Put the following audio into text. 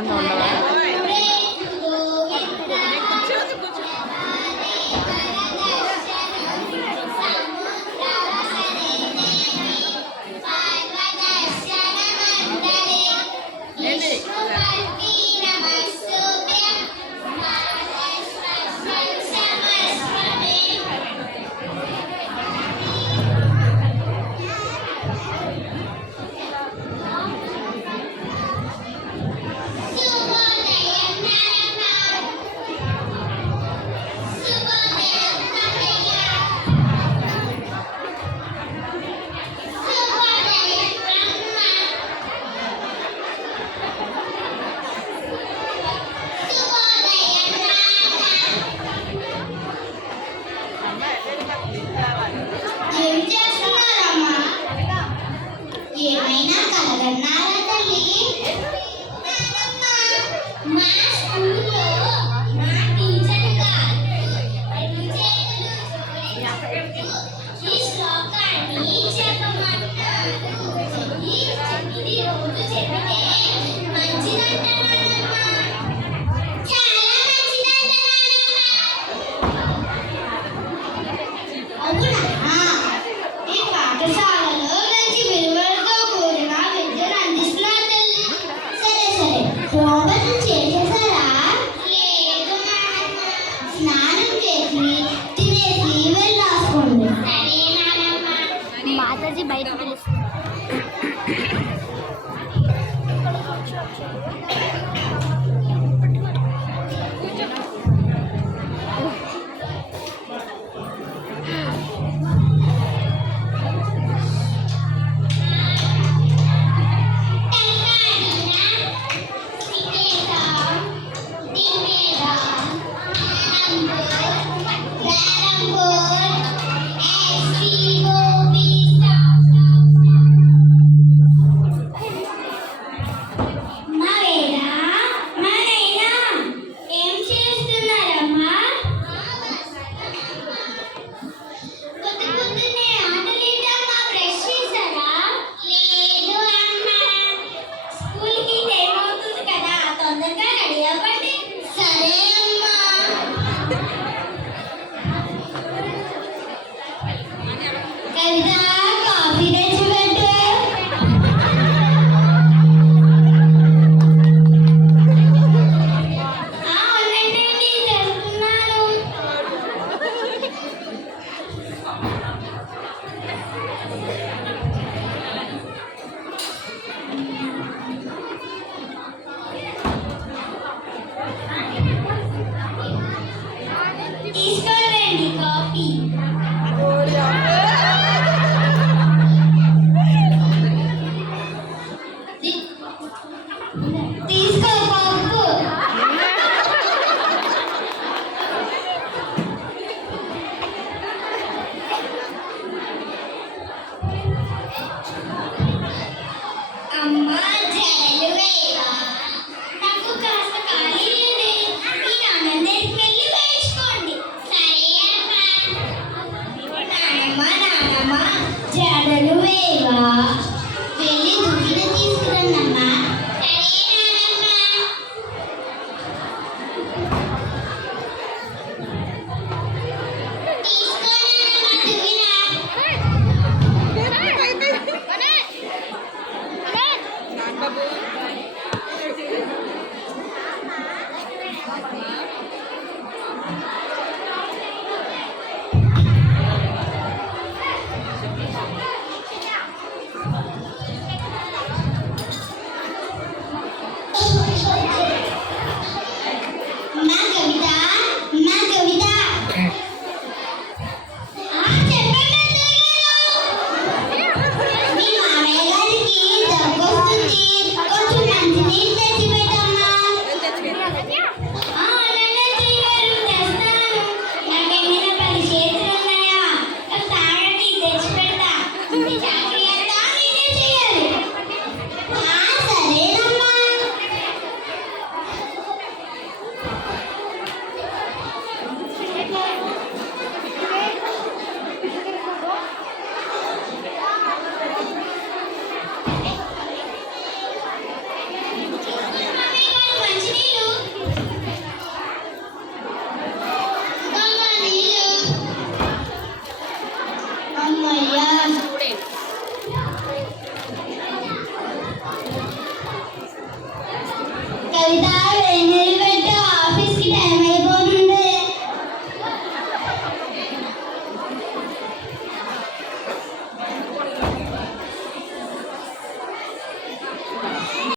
கொண்டு வந்தவங்க నానమ్మ మాతాజీ బయట పిలుస్తుంది